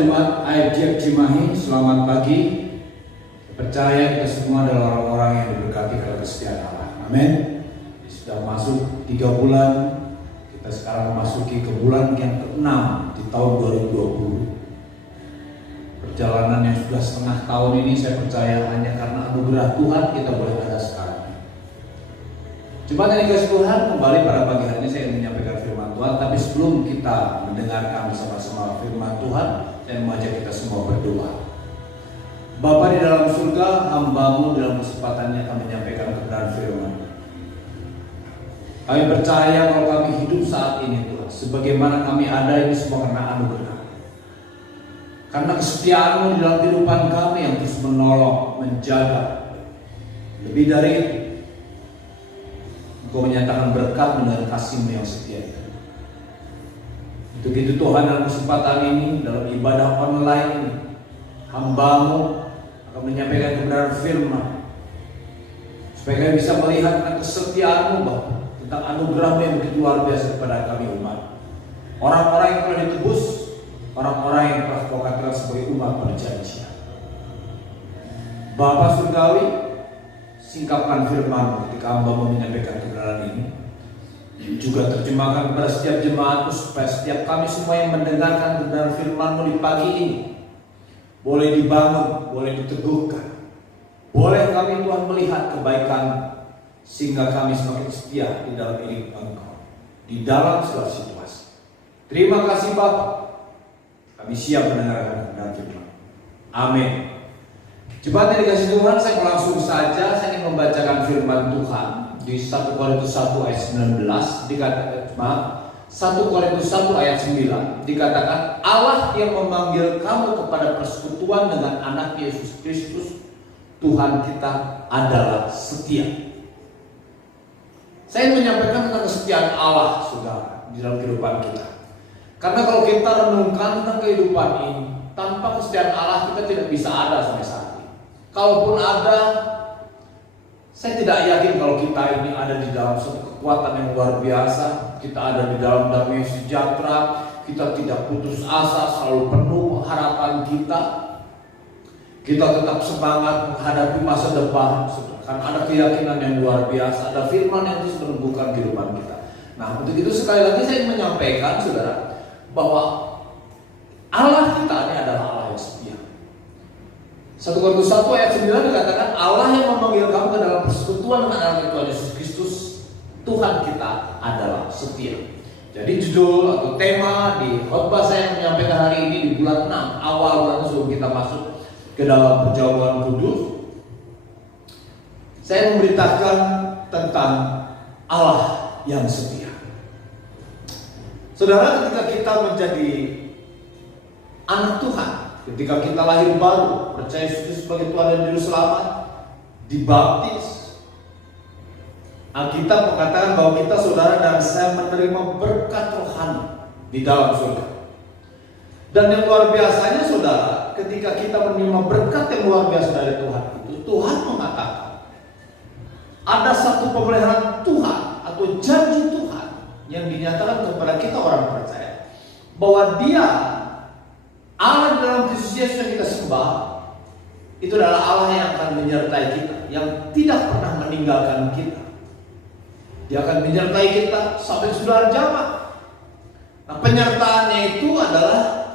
jemaat IFJF Cimahi, selamat pagi. Percaya kita semua adalah orang-orang yang diberkati oleh kesetiaan Allah. Amin. Sudah masuk 3 bulan, kita sekarang memasuki ke bulan yang ke-6 di tahun 2020. Perjalanan yang sudah setengah tahun ini saya percaya hanya karena anugerah Tuhan kita boleh ada sekarang. Jemaat yang dikasihi Tuhan, kembali pada pagi hari ini saya ingin menyampaikan firman Tuhan. Tapi sebelum kita mendengarkan bersama-sama firman Tuhan, saya mengajak kita semua berdoa. Bapa di dalam surga, hamba-Mu dalam kesempatannya akan menyampaikan kebenaran firman. Kami percaya kalau kami hidup saat ini Tuhan, sebagaimana kami ada ini semua karena anugerah. Karena kesetiaan-Mu di dalam kehidupan kami yang terus menolong, menjaga. Lebih dari itu, Engkau menyatakan berkat dengan kasih-Mu yang setia itu. Untuk itu Tuhan, dalam kesempatan ini, dalam ibadah online ini, hamba-Mu akan menyampaikan kebenaran firman, supaya kami bisa melihat tentang kesetiaan-Mu Bapa, tentang anugerah-Mu yang begitu luar biasa kepada kami umat. Orang-orang yang telah ditebus, orang-orang yang telah Kau katakan sebagai umat perjanjian. Bapa surgawi, singkapkan firman-Mu ketika hamba-Mu menyampaikan kebenaran ini. Juga terjemahkan kepada setiap jemaat-Mu, supaya setiap kami semua yang mendengarkan kebenaran firman-Mu di pagi ini boleh dibangun, boleh diteguhkan. Boleh kami Tuhan melihat kebaikan, sehingga kami semakin setia di dalam hidup Engkau, di dalam segala situasi. Terima kasih Bapa, kami siap mendengarkan kebenaran firman. Amin. Jemaat yang dikasihi Tuhan, saya langsung saja saya ingin membacakan firman Tuhan di 1 Korintus 1 ayat 19 dikatakan, 1 Korintus 1 ayat 9 dikatakan, Allah yang memanggil kamu kepada persekutuan dengan anak Yesus Kristus Tuhan kita adalah setia. Saya ingin menyampaikan tentang kesetiaan Allah saudara di dalam kehidupan kita. Karena kalau kita renungkan tentang kehidupan ini, tanpa kesetiaan Allah kita tidak bisa ada sampai saat ini. Kalaupun ada, saya tidak yakin kalau kita ini ada di dalam suatu kekuatan yang luar biasa. Kita ada di dalam damai sejahtera, kita tidak putus asa, selalu penuh harapan kita. Kita tetap semangat menghadapi masa depan, karena ada keyakinan yang luar biasa, ada firman yang terus menumbuhkan kehidupan kita. Nah, untuk itu sekali lagi saya ingin menyampaikan saudara, bahwa Allah kita ini adalah Allah yang setia. 1 Korintus 1 ayat 9 dikatakan, Allah yang memanggil kamu ke dalam persekutuan dengan anak Tuhan Yesus Kristus Tuhan kita adalah setia. Jadi judul atau tema di khotbah saya yang menyampaikan hari ini di bulan 6 awal bulan sebelum kita masuk ke dalam perjamuan kudus, saya memberitakan tentang Allah yang setia. Saudara, ketika kita menjadi anak Tuhan, ketika kita lahir baru, percaya Yesus sebagai Tuhan dan Juru Selamat, dibaptis, Alkitab mengatakan bahwa kita saudara dan saya menerima berkat rohani di dalam surga. Dan yang luar biasanya saudara, ketika kita menerima berkat yang luar biasa dari Tuhan itu, Tuhan mengatakan ada satu pemeliharaan Tuhan atau janji Tuhan yang dinyatakan kepada kita orang percaya, bahwa Dia Allah dalam Kristus Yesus yang kita sembah itu adalah Allah yang akan menyertai kita, yang tidak pernah meninggalkan kita. Dia akan menyertai kita sampai sudah zaman. Nah, penyertaannya itu adalah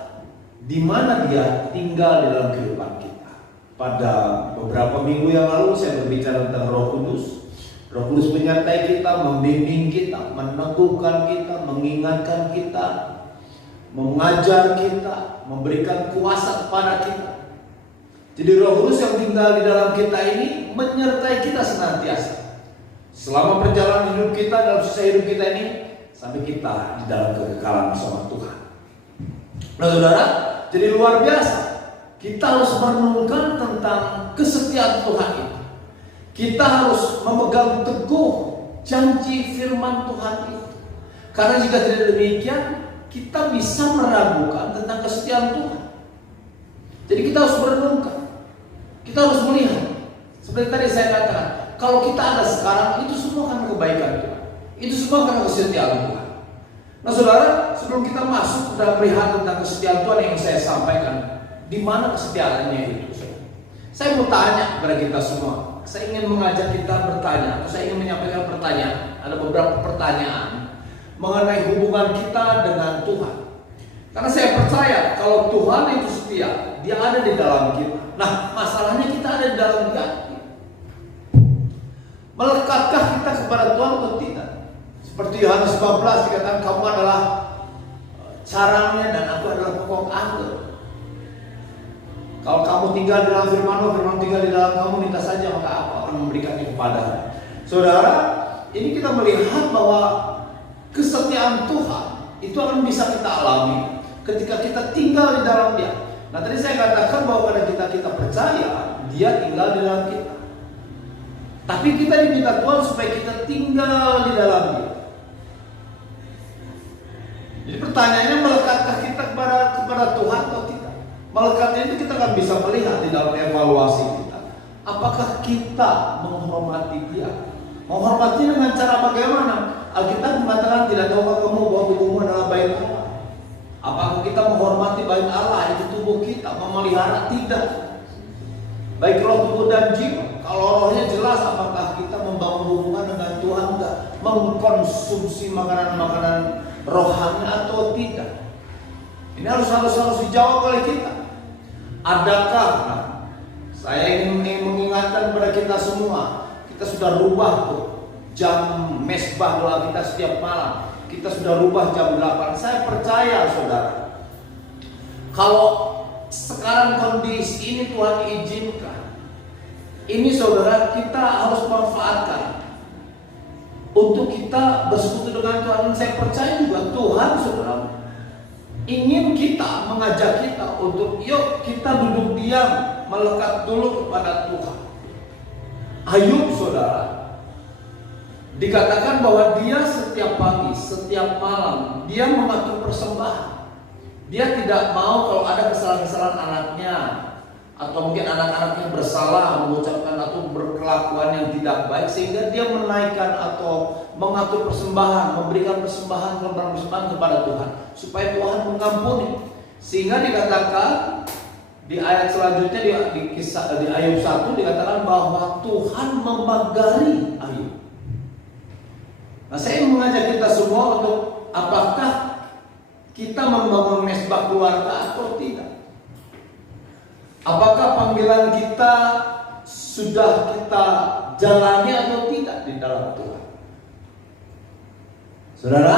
di mana Dia tinggal di dalam kehidupan kita. Pada beberapa minggu yang lalu saya berbicara tentang Roh Kudus. Roh Kudus menyertai kita, membimbing kita, meneguhkan kita, mengingatkan kita, mengajar kita, memberikan kuasa kepada kita. Jadi Roh Kudus yang tinggal di dalam kita ini menyertai kita senantiasa selama perjalanan hidup kita, dalam sisa hidup kita ini, sampai kita di dalam kekekalan bersama Tuhan. Nah saudara, jadi luar biasa. Kita harus merenungkan tentang kesetiaan Tuhan itu. Kita harus memegang teguh janji firman Tuhan itu. Karena jika tidak demikian, kita bisa meragukan tentang kesetiaan Tuhan. Jadi kita harus merenungkan, kita harus melihat. Seperti tadi saya katakan, kalau kita ada sekarang, itu semua karena kebaikan Tuhan, itu semua karena kesetiaan Tuhan. Nah saudara, sebelum kita masuk dalam perihal tentang kesetiaan Tuhan yang saya sampaikan, di mana kesetiaannya itu? Saya mau tanya kepada kita semua. Saya ingin mengajak kita bertanya, atau saya ingin menyampaikan pertanyaan. Ada beberapa pertanyaan mengenai hubungan kita dengan Tuhan. Karena saya percaya kalau Tuhan itu setia, Dia ada di dalam kita. Nah, masalahnya kita ada di dalam Dia. Melekatkah kita kepada Tuhan atau tidak? Seperti Yohanes 14 dikatakan, kamu adalah caranya dan aku adalah pokok anggur. Kalau kamu tinggal di dalam firman-Mu, firman tinggal di dalam kamu, minta saja maka aku akan memberikannya kepada. Saudara, ini kita melihat bahwa kesetiaan Tuhan itu akan bisa kita alami ketika kita tinggal di dalam Dia. Nah, tadi saya katakan bahwa pada kita percaya Dia tinggal di dalam kita. Tapi kita diminta Tuhan supaya kita tinggal di dalam Dia. Jadi pertanyaannya, melekatkah kita kepada Tuhan atau tidak? Melekatnya itu kita akan bisa melihat di dalam evaluasi kita. Apakah kita menghormati Dia? Menghormati dengan cara bagaimana? Alkitab mengatakan, tidak tahukah kamu bahwa tubuhmu adalah bait Allah? Apakah kita menghormati bait Allah, itu tubuh kita, memelihara? Tidak. Baik roh, tubuh dan jiwa. Kalau rohnya jelas, apakah kita membangun hubungan dengan Tuhan? Enggak. Mengkonsumsi makanan-makanan rohani atau tidak? Ini harus dijawab oleh kita. Adakah? Nah, saya ingin mengingatkan kepada kita semua, kita sudah rubah tuh jam mesbah doa kita setiap malam. Kita sudah rubah jam 8. Saya percaya saudara, kalau sekarang kondisi ini Tuhan izinkan, ini saudara kita harus manfaatkan untuk kita bersekutu dengan Tuhan. Saya percaya juga Tuhan saudara ingin kita, mengajak kita untuk yuk kita duduk diam, melekat dulu kepada Tuhan. Ayub saudara, dikatakan bahwa dia setiap pagi, setiap malam dia mengatur persembahan. Dia tidak mau kalau ada kesalahan-kesalahan anaknya, atau mungkin anak-anaknya bersalah, mengucapkan atau berkelakuan yang tidak baik, sehingga dia menaikkan atau mengatur persembahan, memberikan persembahan kepada Tuhan, supaya Tuhan mengampuni. Sehingga dikatakan di ayat selanjutnya di Ayub 1 dikatakan bahwa Tuhan memagari Ayub. Nah, saya ingin mengajak kita semua untuk apakah kita membangun mesbah keluarga atau tidak? Apakah panggilan kita sudah kita jalani atau tidak di dalam Tuhan? Saudara,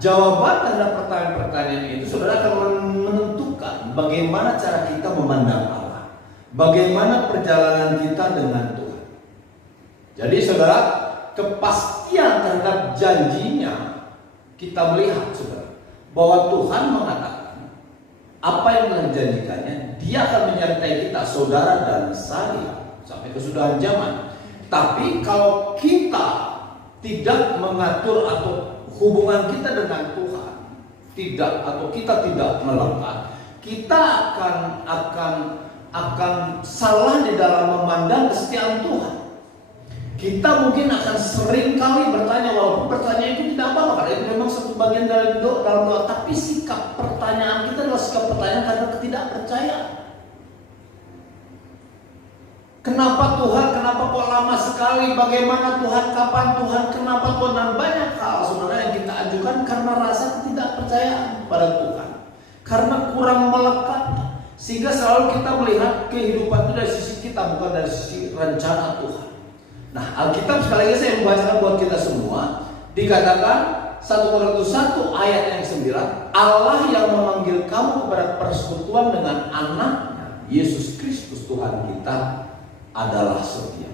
jawaban terhadap pertanyaan-pertanyaan itu saudara akan menentukan bagaimana cara kita memandang Allah, bagaimana perjalanan kita dengan Tuhan. Jadi saudara, kepastian terhadap janjinya kita melihat saudara, bahwa Tuhan mengatakan apa yang telah dijanjikannya, Dia akan menyertai kita, saudara dan saya, sampai kesudahan zaman. Tapi kalau kita tidak mengatur atau hubungan kita dengan Tuhan kita tidak melekat, kita akan salah di dalam memandang kesetiaan Tuhan. Kita mungkin akan sering kali bertanya, walaupun pertanyaan itu tidak apa-apa, karena itu memang satu bagian dalam doa, tapi sikap pertanyaan kita adalah sikap pertanyaan karena ketidakpercayaan. Kenapa Tuhan? Kenapa kok lama sekali? Bagaimana Tuhan? Kapan Tuhan? Kenapa Tuhan? Dan banyak hal saudara yang kita ajukan karena rasa ketidakpercayaan pada Tuhan, karena kurang melekat, sehingga selalu kita melihat kehidupan itu dari sisi kita, bukan dari sisi rencana Tuhan. Nah, Alkitab sekali lagi saya membacakan buat kita semua. Dikatakan 1 Korintus 1 ayat yang 9, Allah yang memanggil kamu kepada persekutuan dengan anaknya Yesus Kristus Tuhan kita adalah setia.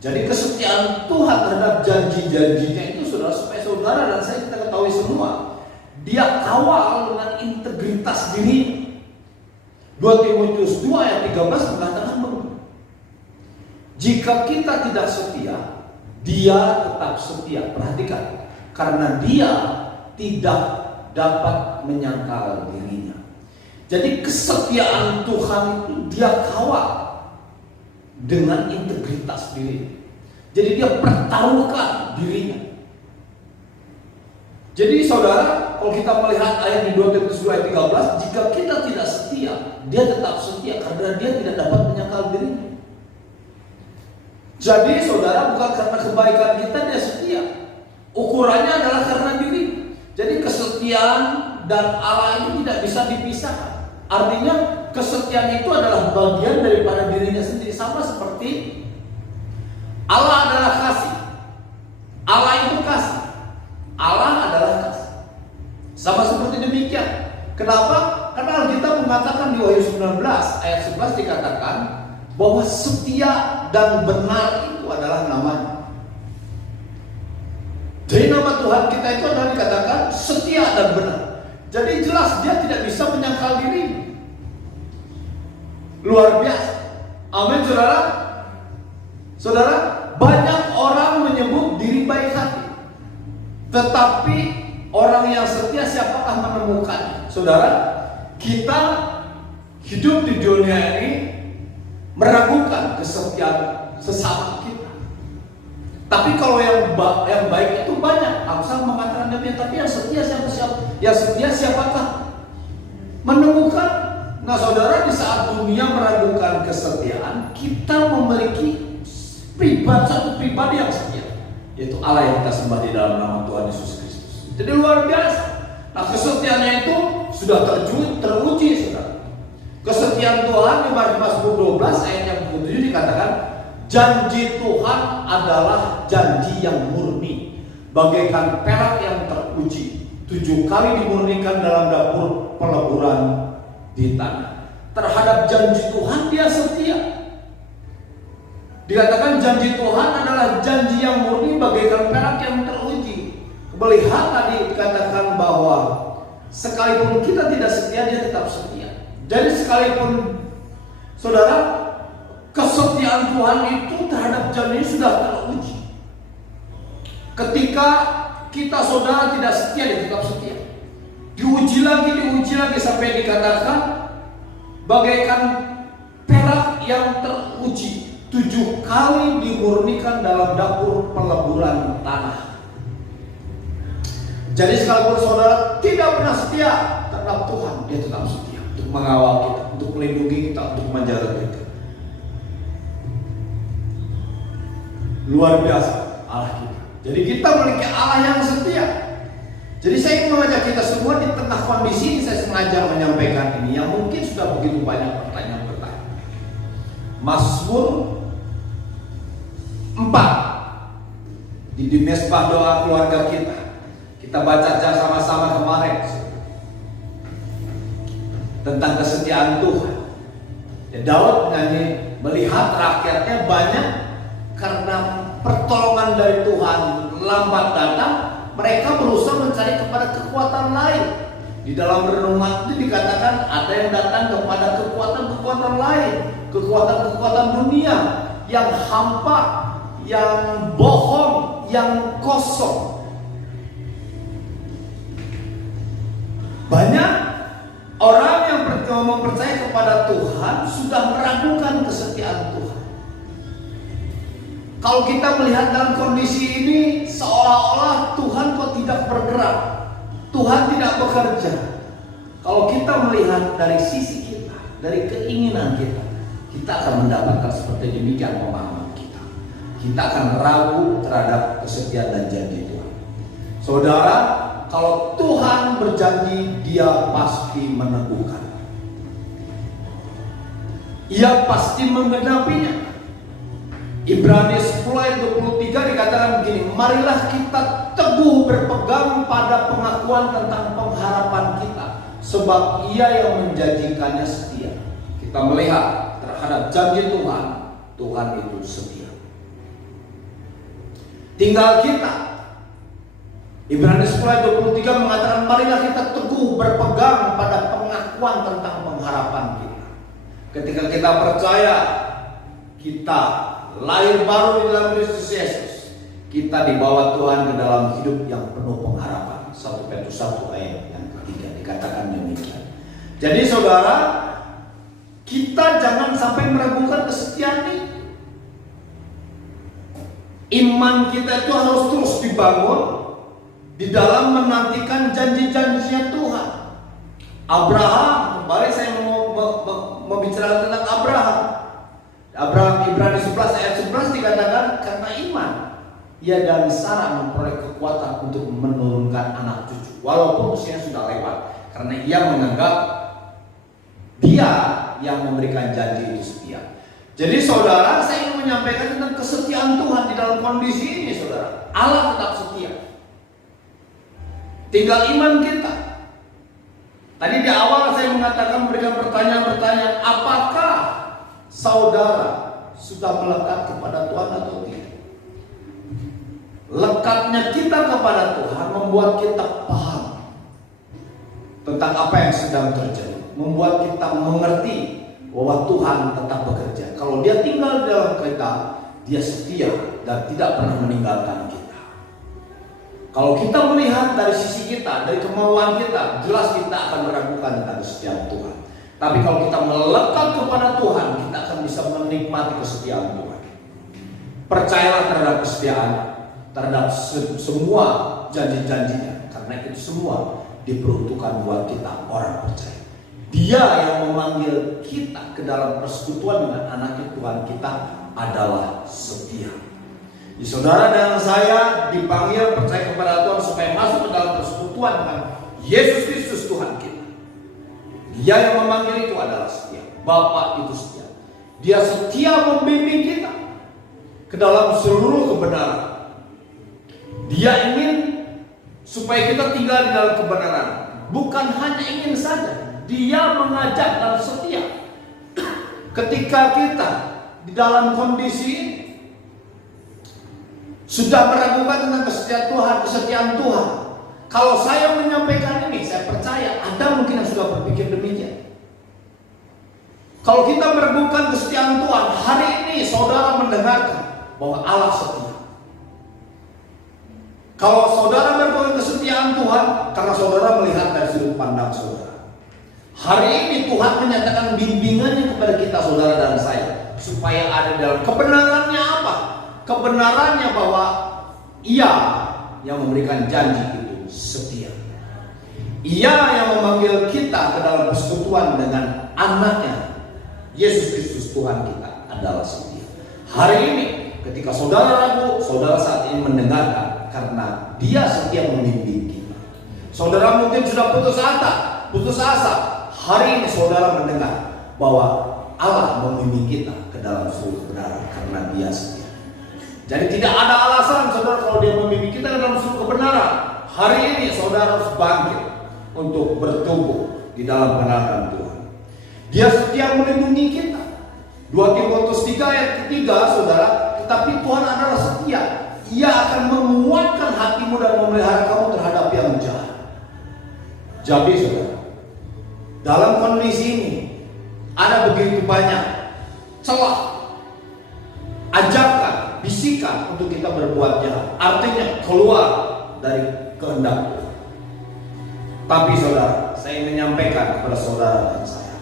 Jadi kesetiaan Tuhan terhadap janji-janjinya itu saudara, supaya saudara dan saya kita ketahui semua, Dia kawal dengan integritas diri. 2 Timotius 2 ayat 13 mengatakan begini, jika kita tidak setia, Dia tetap setia. Perhatikan, karena Dia tidak dapat menyangkal dirinya. Jadi kesetiaan Tuhan itu Dia kawal dengan integritas diri. Jadi Dia pertaruhkan dirinya. Jadi saudara, kalau kita melihat ayat di 2 Timotius 2 ayat 13, jika kita tidak setia, dia tetap setia karena dia tidak dapat menyangkal dirinya. Jadi saudara, bukan karena kebaikan kita dia setia, ukurannya adalah karena diri. Jadi kesetiaan dan Allah itu tidak bisa dipisahkan. Artinya kesetiaan itu adalah bagian daripada dirinya sendiri, sama seperti Allah adalah kasih. Allah itu kasih. Allah adalah kasih. Sama seperti demikian. Kenapa? Karena Alkitab mengatakan di Wahyu 19 ayat 11 dikatakan bahwa setia dan benar itu adalah namanya. Jadi nama Tuhan kita itu adalah dikatakan setia dan benar. Jadi jelas dia tidak bisa menyangkal diri. Luar biasa. Amin saudara. Saudara, banyak orang menyebut diri baik hati, tetapi orang yang setia siapakah menemukannya? Saudara, kita hidup di dunia ini meragukan kesetiaan sesama kita. Tapi kalau yang baik itu banyak. Amsal mengatakan demikian. Tapi yang setia siapa? Yang setia siapakah? Menemukan. Nah saudara, di saat dunia meragukan kesetiaan, kita memiliki satu pribadi yang setia, yaitu Allah yang kita sembah di dalam nama Tuhan Yesus Kristus. Jadi luar biasa. Nah kesetiaannya itu sudah teruji saudara. Kesetiaan Tuhan di Mazmur 12 ayat yang 27 dikatakan, janji Tuhan adalah janji yang murni, bagaikan perak yang teruji, 7 kali dimurnikan dalam dapur peleburan di tanah. Terhadap janji Tuhan dia setia. Dikatakan janji Tuhan adalah janji yang murni, bagaikan perak yang teruji. Melihat tadi dikatakan bahwa sekalipun kita tidak setia, dia tetap setia. Jadi sekalipun saudara, kesetiaan Tuhan itu terhadap janji sudah teruji. Ketika kita saudara tidak setia, dia tetap setia. Diuji lagi sampai dikatakan bagaikan perak yang teruji, 7 kali dimurnikan dalam dapur peleburan tanah. Jadi sekalipun saudara tidak pernah setia terhadap Tuhan, dia tetap setia untuk mengawal kita, untuk melindungi kita, untuk menjaga kita. Luar biasa Allah kita. Jadi kita memiliki Allah yang setia. Jadi saya ingin mengajak kita semua di tengah kondisi ini, saya sengaja menyampaikan ini yang mungkin sudah begitu banyak pertanyaan-pertanyaan. Mazmur 4 di mesbah doa keluarga kita. Kita baca sama-sama kemarin tentang kesetiaan Tuhan. Ya, Daud menyanyi, melihat rakyatnya banyak karena pertolongan dari Tuhan lambat datang, mereka berusaha mencari kepada kekuatan lain. Di dalam renungan itu dikatakan ada yang datang kepada kekuatan-kekuatan lain, kekuatan-kekuatan dunia yang hampa, yang bohong, yang kosong. Banyak orang yang mempercayai kepada Tuhan sudah meragukan kesetiaan Tuhan. Kalau kita melihat dalam kondisi ini, seolah-olah Tuhan kok tidak bergerak, Tuhan tidak bekerja. Kalau kita melihat dari sisi kita, dari keinginan kita, kita akan mendapatkan seperti demikian pemahaman kita. Kita akan ragu terhadap kesetiaan dan janji Tuhan. Saudara, kalau Tuhan berjanji, Dia pasti meneguhkan. Ia pasti menggenapinya. Ibrani 10 ayat 23 dikatakan begini, marilah kita teguh berpegang pada pengakuan tentang pengharapan kita, sebab Ia yang menjanjikannya setia. Kita melihat terhadap janji Tuhan, Tuhan itu setia. Tinggal kita. Ibrani 10 ayat 23 mengatakan, marilah kita teguh berpegang pada pengakuan tentang pengharapan kita. Ketika kita percaya, kita lahir baru di dalam Kristus Yesus, kita dibawa Tuhan ke dalam hidup yang penuh pengharapan. 1 Petrus 1 ayat yang ketiga dikatakan demikian. Jadi saudara, kita jangan sampai meragukan kesetiaan ini. Iman kita itu harus terus dibangun di dalam menantikan janji-janjinya Tuhan. Abraham, kembali saya mau membicarakan tentang Abraham. Ibrani 11 ayat 11 dikatakan karena iman ia dan Sarah memperoleh kekuatan untuk menurunkan anak cucu walaupun usianya sudah lewat, karena ia menganggap dia yang memberikan janji itu setia. Jadi saudara, saya ingin menyampaikan tentang kesetiaan Tuhan di dalam kondisi ini, saudara. Allah tetap setia. Tinggal iman kita. Tadi di awal saya mengatakan, memberikan pertanyaan-pertanyaan, apakah saudara sudah melekat kepada Tuhan atau tidak? Lekatnya kita kepada Tuhan membuat kita paham tentang apa yang sedang terjadi, membuat kita mengerti bahwa Tuhan tetap bekerja. Kalau Dia tinggal di dalam kita, Dia setia dan tidak pernah meninggalkan kita. Kalau kita melihat dari sisi kita, dari kemauan kita, jelas kita akan meragukan tentang kesetiaan Tuhan. Tapi kalau kita melekat kepada Tuhan, kita akan bisa menikmati kesetiaan Tuhan. Percayalah terhadap kesetiaan, terhadap semua janji-janjinya, karena itu semua diperuntukkan buat kita orang percaya. Dia yang memanggil kita ke dalam persekutuan dengan anak Tuhan kita adalah setia. Di saudara dan saya dipanggil percaya kepada Tuhan supaya masuk ke dalam persekutuan dengan Yesus Kristus Tuhan kita. Dia yang memanggil itu adalah setia. Bapa itu setia. Dia setia membimbing kita ke dalam seluruh kebenaran. Dia ingin supaya kita tinggal di dalam kebenaran. Bukan hanya ingin saja, Dia mengajak dan setia. Ketika kita di dalam kondisi ini sudah meragukan tentang kesetiaan Tuhan. Kalau saya menyampaikan ini, saya percaya ada mungkin yang sudah berpikir demikian. Kalau kita meragukan kesetiaan Tuhan, hari ini saudara mendengarkan bahwa Allah setia. Kalau saudara meragukan kesetiaan Tuhan, karena saudara melihat dari sudut pandang saudara. Hari ini Tuhan menyatakan bimbingannya kepada kita, saudara dan saya, supaya ada dalam kebenarannya apa? Kebenarannya bahwa Ia yang memberikan janji itu setia. Ia yang memanggil kita ke dalam persekutuan dengan anaknya Yesus Kristus Tuhan kita adalah setia. Hari ini ketika saudara ragu, saudara saat ini mendengarkan karena Dia setia membimbing kita. Saudara mungkin sudah putus asa. Hari ini saudara mendengar bahwa Allah membimbing kita ke dalam seluruh kebenaran karena Dia setia. Jadi tidak ada alasan saudara kalau Dia membimbing kita dalam seluruh kebenaran. Hari ini saudara harus bangkit untuk bertumbuh di dalam kebenaran Tuhan. Dia setia melindungi kita. 2 Timotius 3 ayat ketiga, saudara. Tetapi Tuhan adalah setia. Ia akan menguatkan hatimu dan memelihara kamu terhadap yang jahat. Jadi saudara, dalam kondisi ini ada begitu banyak celah, ajakan, bisikan untuk kita berbuat jahat. Artinya keluar dari kehendak Tuhan. Tapi saudara, saya menyampaikan kepada saudara dan saya,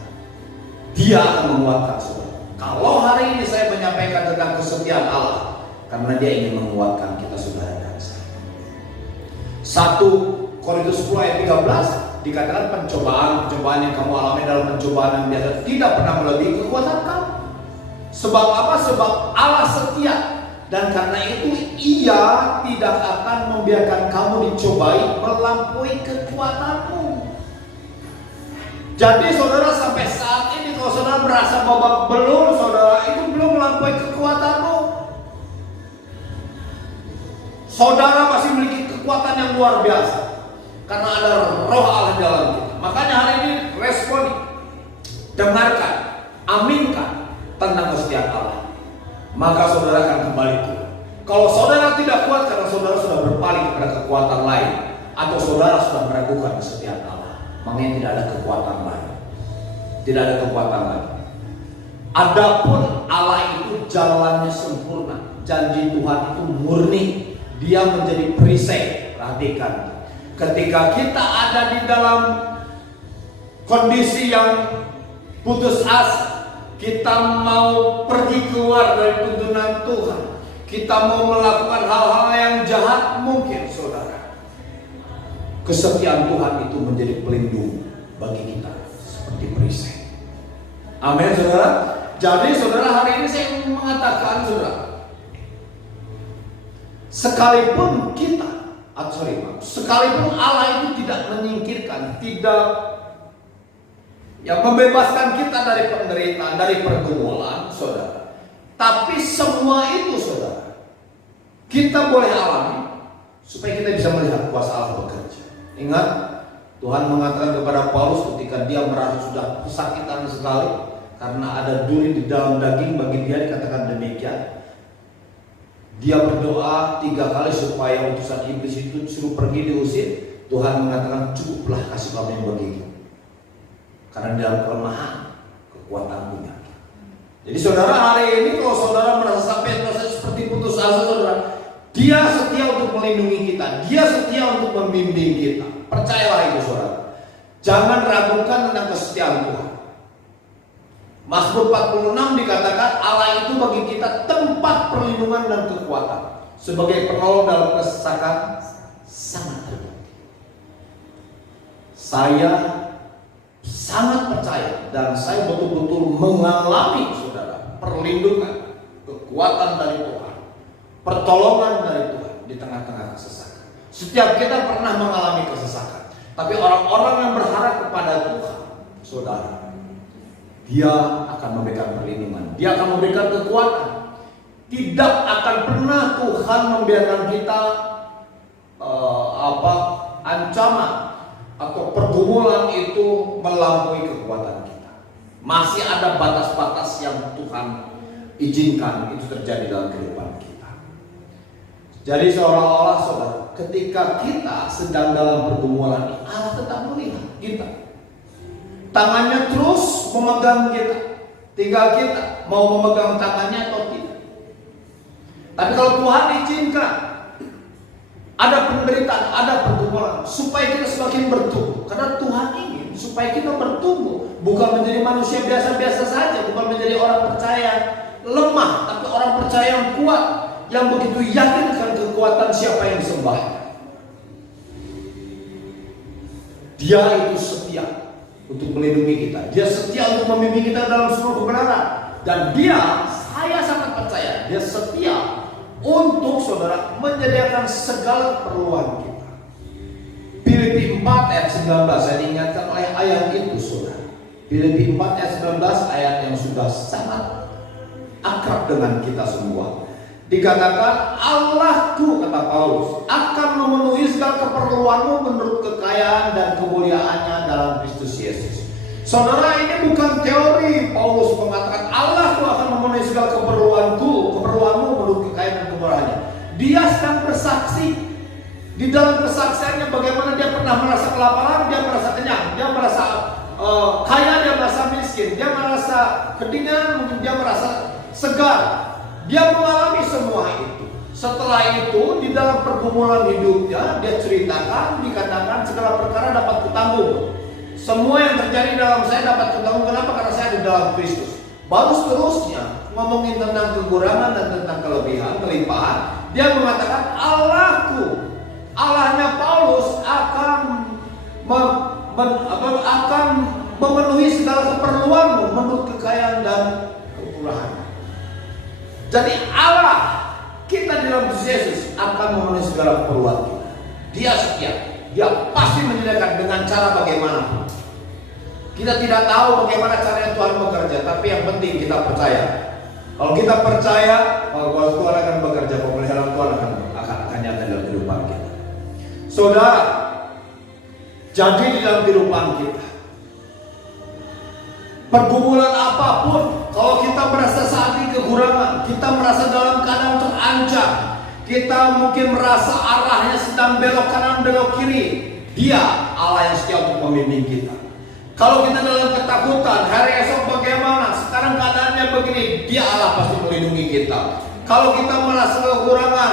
Dia akan menguatkan saudara. Kalau hari ini saya menyampaikan tentang kesetiaan Allah, karena Dia ingin menguatkan kita saudara dan saya. 1 Korintus 10 ayat 13 dikatakan pencobaan yang kamu alami dalam pencobaan yang biasa tidak pernah melebihi kekuatan kamu. Sebab apa? Sebab Allah setia. Dan karena itu Ia tidak akan membiarkan kamu dicobai melampaui kekuatanmu. Jadi saudara, sampai saat ini kalau saudara merasa babak belur, saudara, itu belum melampaui kekuatanmu. Saudara masih memiliki kekuatan yang luar biasa karena ada roh Allah dalam kita. Makanya hari ini responi, dengarkan, aminkan tentang kesetiaan Allah. Maka saudara akan kembali Tuhan. Kalau saudara tidak kuat karena saudara sudah berpaling kepada kekuatan lain, atau saudara sudah meragukan kesetiaan Allah, makanya tidak ada kekuatan lain. Tidak ada kekuatan lain. Adapun Allah itu jalannya sempurna. Janji Tuhan itu murni. Dia menjadi perisai. Perhatikan, ketika kita ada di dalam kondisi yang putus asa, kita mau pergi keluar dari tuntunan Tuhan, kita mau melakukan hal-hal yang jahat mungkin saudara, kesetiaan Tuhan itu menjadi pelindung bagi kita seperti perisai. Amin, saudara. Jadi saudara, hari ini saya ingin mengatakan, saudara, sekalipun sekalipun Allah itu tidak menyingkirkan, tidak membebaskan kita dari penderitaan, dari pergumulan, saudara. Tapi semua itu, saudara, kita boleh alami supaya kita bisa melihat kuasa Allah bekerja. Ingat, Tuhan mengatakan kepada Paulus ketika dia merasa sudah kesakitan sekali karena ada duri di dalam daging, bagi dia dikatakan demikian. Dia berdoa 3 kali supaya utusan iblis itu suruh pergi, diusir. Tuhan mengatakan, cukuplah kasih kamu yang bagiku, karena dalam kelemahan kekuatan punya. Jadi saudara, hari ini kalau saudara merasa sampai seperti putus asa, saudara, Dia setia untuk melindungi kita, Dia setia untuk membimbing kita. Percayalah itu, saudara. Jangan ragukan tentang kesetiaan Tuhan. Mazmur 46 dikatakan Allah itu bagi kita tempat perlindungan dan kekuatan, sebagai penolong dalam kesesakan sangat terbukti. Saya sangat percaya dan saya betul-betul mengalami, saudara, perlindungan, kekuatan dari Tuhan, pertolongan dari Tuhan di tengah-tengah kesesakan. Setiap kita pernah mengalami kesesakan, tapi orang-orang yang berharap kepada Tuhan, saudara, Dia akan memberikan perlindungan, Dia akan memberikan kekuatan. Tidak akan pernah Tuhan membiarkan kita ancaman atau pergumulan itu melampaui kekuatan kita. Masih ada batas-batas yang Tuhan izinkan itu terjadi dalam kehidupan kita. Jadi seolah-olah, saudara, ketika kita sedang dalam pergumulan, Allah tetap melihat kita. Tangannya terus memegang kita, tinggal kita mau memegang tangannya atau tidak. Tapi kalau Tuhan izinkan ada penderitaan, ada pergumulan, supaya kita semakin bertumbuh. Karena Tuhan ingin supaya kita bertumbuh, bukan menjadi manusia biasa-biasa saja, bukan menjadi orang percaya lemah, tapi orang percaya yang kuat, yang begitu yakin akan kekuatan siapa yang disembah. Dia itu setia untuk melindungi kita, Dia setia untuk membimbing kita dalam seluruh kebenaran, dan Dia, saya sangat percaya, Dia setia untuk, saudara, menyediakan segala keperluan kita. Filipi 4 ayat 19, saya diingatkan oleh ayat itu, saudara. Filipi 4 ayat 19, ayat yang sudah sangat akrab dengan kita semua. Dikatakan, Allahku, kata Paulus, akan memenuhi segala keperluanmu menurut kekayaan dan kemuliaannya dalam Kristus Yesus. Saudara, ini bukan teori. Paulus mengatakan Allahku akan memenuhi segala keperluanmu menurut kekayaan dan kemuliaannya. Dia sedang bersaksi. Di dalam kesaksiannya bagaimana dia pernah merasa kelaparan, dia merasa kenyang, dia merasa kaya, dia merasa miskin, dia merasa kedinginan, mungkin dia merasa segar. Dia mengalami semua itu. Setelah itu, di dalam pergumulan hidupnya, dia ceritakan, dikatakan segala perkara dapat kutanggung. Semua yang terjadi dalam saya dapat kutanggung. Kenapa? Karena saya di dalam Kristus. Baru seterusnya ngomongin tentang kekurangan dan tentang kelebihan, kelimpahan. Dia mengatakan Allahku, Allahnya Paulus akan memenuhi segala keperluanmu menurut kekayaan dan kemurahan. Jadi Allah kita di dalam Yesus akan memenuhi segala keperluan kita. Dia setia, Dia pasti menyediakan dengan cara bagaimanapun. Kita tidak tahu bagaimana caranya Tuhan bekerja, tapi yang penting kita percaya. Kalau kita percaya, bahwa Tuhan akan bekerja, pemeliharaan Tuhan akan nyata dalam kehidupan kita. Saudara, jadi di dalam kehidupan kita, pergumulan apapun, kalau kita merasa saat ini kekurangan, kita merasa dalam keadaan terancam, kita mungkin merasa arahnya sedang belok kanan, belok kiri, Dia Allah yang setia untuk membimbing kita. Kalau kita dalam ketakutan, hari esok bagaimana, sekarang keadaannya begini, Dia Allah pasti melindungi kita. Kalau kita merasa kekurangan,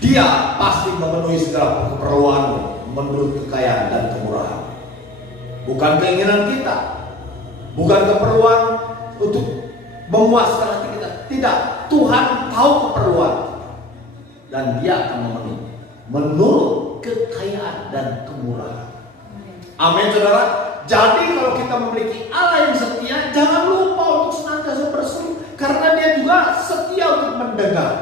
Dia pasti memenuhi segala keperluan menurut kekayaan dan kemurahan. Bukan keinginan kita, bukan keperluan untuk memuaskan hati kita. Tidak, Tuhan tahu keperluan dan Dia akan memenuhi menurut kekayaan dan kemurahan. Amin, saudara. Jadi kalau kita memiliki Allah yang setia, jangan lupa untuk senantiasa berseru, karena Dia juga setia untuk mendengar.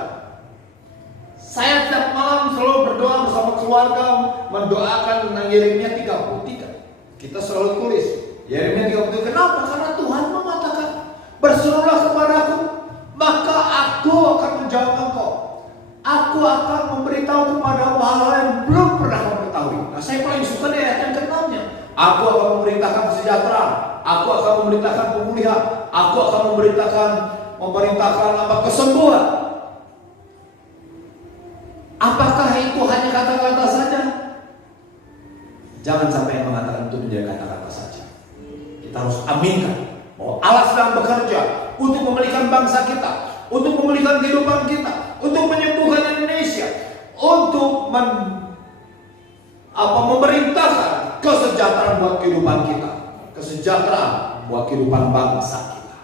Saya setiap malam selalu berdoa bersama keluarga, mendoakan tentang Yeremia 33. Kita selalu tulis Yeremia 33. Kenapa? Karena Tuhan mengatakan, berserulah kepadaku, maka aku akan menjawab engkau. Aku akan memberitahu kepadamu hal-hal yang belum pernah kamu ketahui. Nah, saya paling suka di ayat yang ke-6-nya. Aku akan memerintahkan kesejahteraan, aku akan memerintahkan pemulihan, aku akan memerintahkan kesembuhan. Apakah itu hanya kata-kata saja? Jangan sampai yang mengatakan itu menjadi kata-kata saja. Kita harus aminkan bahwa Allah sedang bekerja untuk memulihkan bangsa kita, untuk memulihkan kehidupan kita, untuk menyembuhkan Indonesia, untuk memerintahkan kesejahteraan buat kehidupan kita, kesejahteraan buat kehidupan bangsa kita.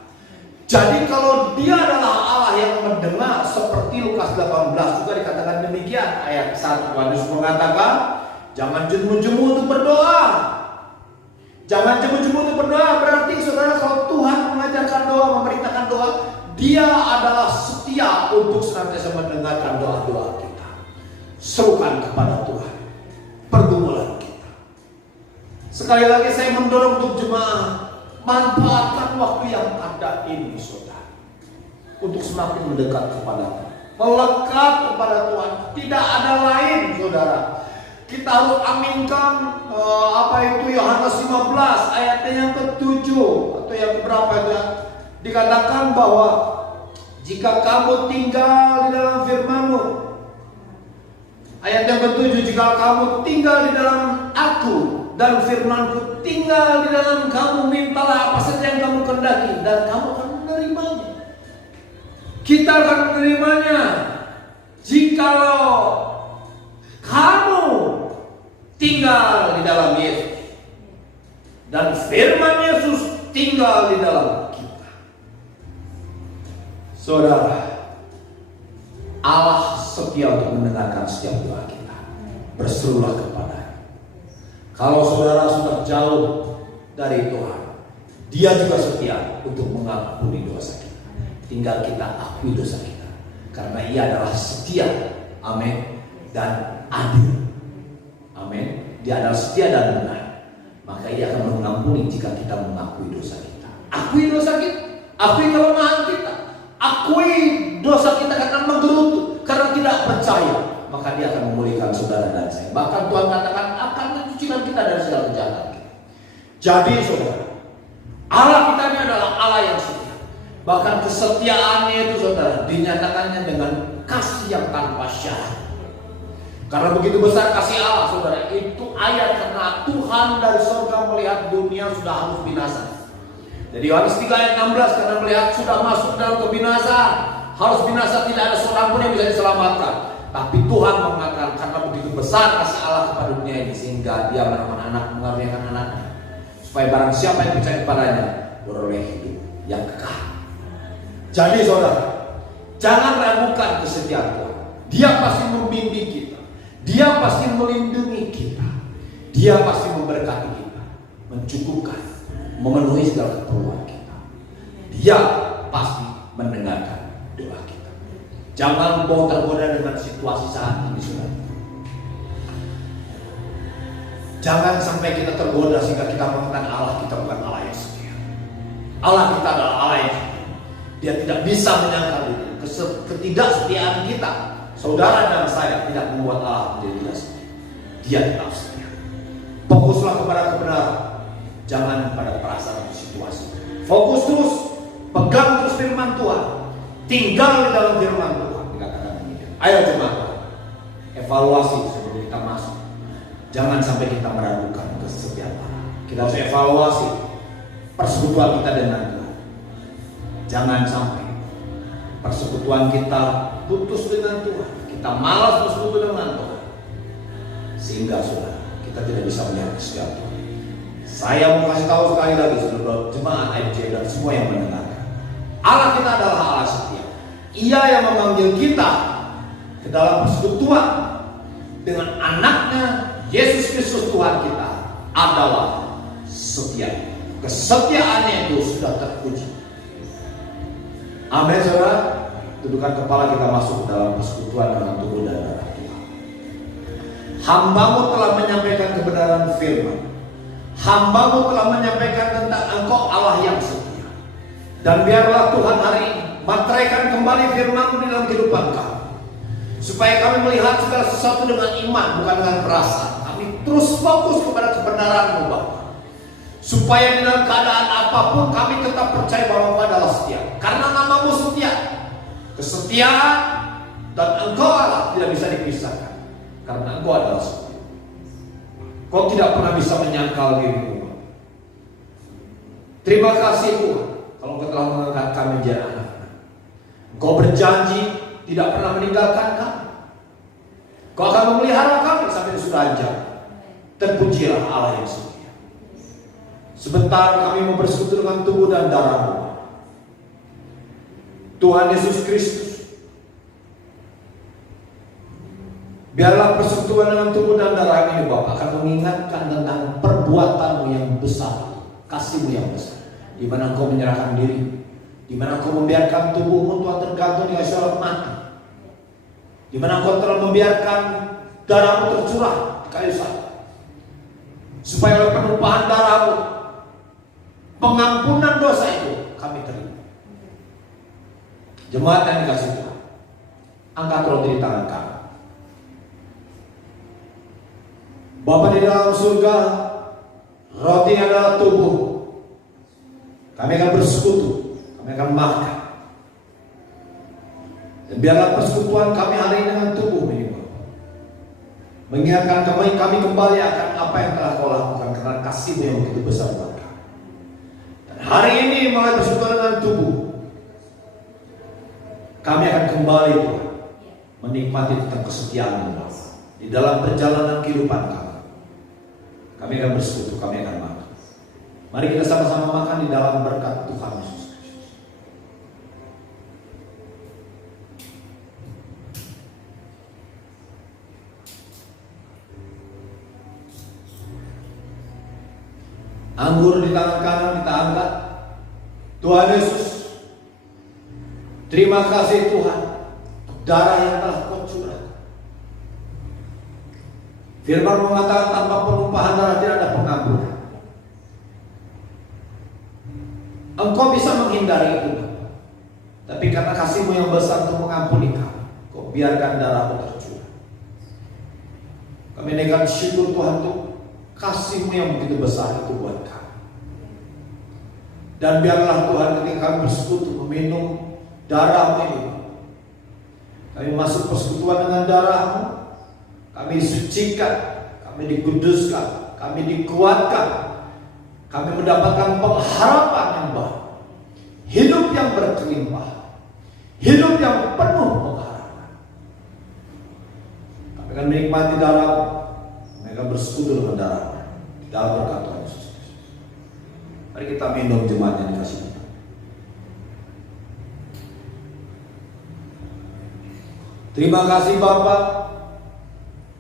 Jadi kalau Dia adalah Allah yang mendengar, seperti Lukas 18 juga dikatakan demikian. Ayat 1 Tuhan Yesus mengatakan, jangan jemu-jemu untuk berdoa. Jangan jemu-jemu untuk berdoa. Berarti saudara, kalau Tuhan mengajarkan doa, memerintahkan doa, Dia adalah setia untuk senantiasa mendengarkan doa-doa kita. Serukan kepada Tuhan pergumulan kita. Sekali lagi saya mendorong untuk jemaah, manfaatkan waktu yang ada ini, saudara, untuk semakin mendekat kepada Tuhan, melekat kepada Tuhan. Tidak ada lain, saudara. Kita harus aminkan Yohanes 15 ayatnya yang ke-7 atau yang berapa itu, dikatakan bahwa jika kamu tinggal di dalam firman-Mu, ayat yang ke-7, jika kamu tinggal di dalam Aku dan firman-Ku tinggal di dalam kamu, mintalah apa saja yang kamu kehendaki dan kamu akan menerimanya. Kita akan menerimanya jikalau kamu tinggal di dalam Yesus dan firman Yesus tinggal di dalam kita. Saudara, Allah setia untuk mendengarkan setiap doa kita. Berserulah kepada. Kalau saudara sudah jauh dari Tuhan, Dia juga setia untuk mengampuni dosa kita. Tinggal kita akui dosa kita, karena Ia adalah setia, amin, dan adil, amin. Dia adalah setia dan benar, maka Ia akan mengampuni jika kita mengakui dosa kita. Akui dosa kita, akui kelemahan kita, akui dosa kita karena menggerutu, karena tidak percaya, maka Dia akan memulihkan saudara dan saya. Bahkan Tuhan katakan akan mencucikan kita dari segala kejahatan kita. Jadi saudara, Allah kita ini adalah Allah yang setia. Bahkan kesetiaannya itu, saudara, dinyatakannya dengan kasih yang tanpa syarat. Karena begitu besar kasih Allah, saudara, itu ayat karena Tuhan dari surga melihat dunia sudah harus binasa. Jadi Yohanes 3 ayat 16, karena melihat sudah masuk dalam kebinasaan, harus binasa, tidak ada seorang pun yang bisa diselamatkan. Tapi Tuhan mengatakan karena begitu besar kasih Allah kepada dunia ini, sehingga Dia mengaruniakan anak, mengaruniakan anaknya, supaya barang siapa yang percaya kepadanya beroleh hidup yang kekal. Jadi saudara, jangan ragukan kesetiaan Tuhan. Dia pasti membimbing kita, Dia pasti melindungi kita, Dia pasti memberkati kita, mencukupkan, memenuhi segala keperluan kita. Dia pasti mendengarkan doa kita. Jangan mau tergoda dengan situasi saat ini, saudara. Jangan sampai kita tergoda sehingga kita mengatakan Allah kita bukan Allah yang setia. Allah kita adalah Allah yang setia. Dia tidak bisa menyangkal itu. Ketidaksetiaan kita, saudara dan saya, tidak membuat Allah menjadi tidak setia. Dia tetap setia. Fokuslah kepada kebenaran, jangan pada perasaan atau situasi. Fokus terus, pegang terus firman Tuhan, tinggal di dalam firman Tuhan. Dikatakan demikian. Ayo jemaat, evaluasi sebelum kita masuk. Jangan sampai kita meragukan kesetiaan Allah. Kita harus evaluasi persekutuan kita dengan Tuhan. Jangan sampai persekutuan kita putus dengan Tuhan, kita malas bersekutu dengan Tuhan, sehingga saudara, kita tidak bisa melihat kesetiaan Tuhan. Saya mau kasih tahu sekali lagi, saudara jemaat IFJ dan semua yang mendengarkan, Allah kita adalah Allah setia. Ia yang memanggil kita ke dalam persekutuan dengan anaknya Yesus Kristus Tuhan kita adalah setia. Kesetiaannya itu sudah terpuji. Amin, saudara. Tundukkan kepala, kita masuk dalam persekutuan dengan tubuh dan darah Tuhan. Hamba-Mu telah menyampaikan kebenaran firman. Hamba-Mu telah menyampaikan tentang Engkau Allah yang setia. Dan biarlah Tuhan hari ini materaikan kembali firman-Mu di dalam kehidupan kami, supaya kami melihat segala sesuatu dengan iman, bukan dengan perasaan. Kami terus fokus kepada kebenaran-Mu, Bapa. Supaya di dalam keadaan apapun kami tetap percaya bahwa Engkau adalah setia. Karena nama-Mu setia. Kesetiaan dan Engkau Allah tidak bisa dipisahkan. Karena Engkau adalah setia. Kau tidak pernah bisa menyangkal diri-Mu. Terima kasih Tuhan, kalau Engkau telah mengangkat kami menjadi anak-anak. Engkau berjanji tidak pernah meninggalkan kami. Kau akan memelihara kami sampai sudah ajal. Terpujilah Allah yang setia. Sebentar kami mau bersekutu dengan tubuh dan darah-Mu. Tuhan Yesus Kristus, biarlah persekutuan dengan tubuh dan darah ini Bapak akan mengingatkan tentang perbuatan-Mu yang besar, kasih-Mu yang besar, di mana Engkau menyerahkan diri, di mana Engkau membiarkan tubuh-Mu Tuhan tergantung di asyik mati, di mana Engkau telah membiarkan darah-Mu tercurah di kayu salib, supaya oleh penumpahan darah-Mu pengampunan dosa itu kami terima. Jemaat yang dikasih Tuhan, angkat roti di tangan kami. Bapa di dalam surga, roti adalah tubuh. Kami akan bersekutu, kami akan makan. Dan biarlah persekutuan kami hari ini dengan tubuh ini, mengingatkan kami kembali akan apa yang telah Kau lakukan, karena kasih-Mu yang begitu besar buat kami. Dan hari ini mulai bersekutu dengan tubuh, kami akan kembali Tuhan menikmati tentang kesetiaan-Mu di dalam perjalanan kehidupan kami. Kami akan bersekutu, kami akan makan. Mari kita sama-sama makan di dalam berkat Tuhan Yesus Kristus. Anggur di tangan kanan kita angkat. Tuhan Yesus, terima kasih Tuhan, darah yang telah Kau curah. Firman mengatakan tanpa penumpahan darah tidak ada pengampunan. Engkau bisa menghindari itu, tapi karena kasih-Mu yang besar untuk mengampuni kami, Kau biarkan darah-Mu tercurah. Kami naikkan syukur Tuhan untuk kasih-Mu yang begitu besar itu buat kami. Dan biarlah Tuhan ketika kami bersekutu meminum darah-Mu ini, kami masuk persekutuan dengan darah-Mu, kami disucikan, kami dikuduskan, kami dikuatkan, kami mendapatkan pengharapan yang baru, hidup yang berkelimpah, hidup yang penuh pengharapan. Kami akan menikmati darah-Mu, kami akan bersekutu dengan darah-Mu dalam berkat Tuhan Yesus. Mari kita minum, jemaat yang dikasihi Tuhan. Terima kasih Bapa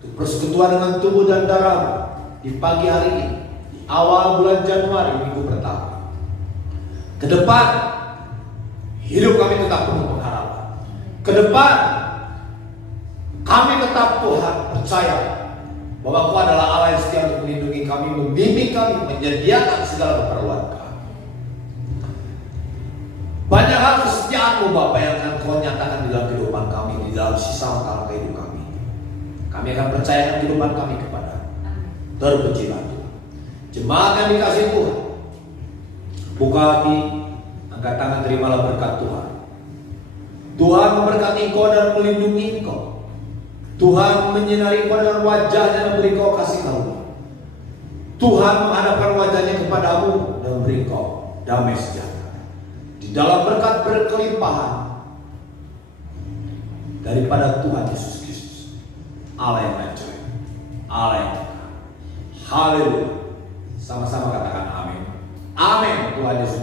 untuk persekutuan dengan tubuh dan darah-Mu di pagi hari ini, di awal bulan Januari, minggu pertama. Ke depan hidup kami tetap penuh pengharapan. Ke depan kami tetap Tuhan percaya bahwa Kau adalah Allah yang setia untuk melindungi kami, membimbing kami, menyediakan segala keperluan kami. Banyak hal kesetiaan-Mu Bapa yang akan Kau nyatakan di dalam kehidupan kami, di dalam sisa waktu kehidupan kami. Kami akan percayakan kehidupan kami kepada terpujilah Tuhan. Jemaat yang dikasih Tuhan, buka hati, angkat tangan, terimalah berkat Tuhan. Tuhan memberkati engkau dan melindungi engkau. Tuhan menyinari engkau dengan wajahnya dan beri engkau kasih karunia. Tuhan menghadapkan wajahnya kepadamu dan beri engkau damai sejahtera. Di dalam berkat berkelimpahan daripada Tuhan Yesus Kristus, Allah yang ajaib, Allah yang haleluya. Sama-sama katakan amin. Amin. Tuhan Yesus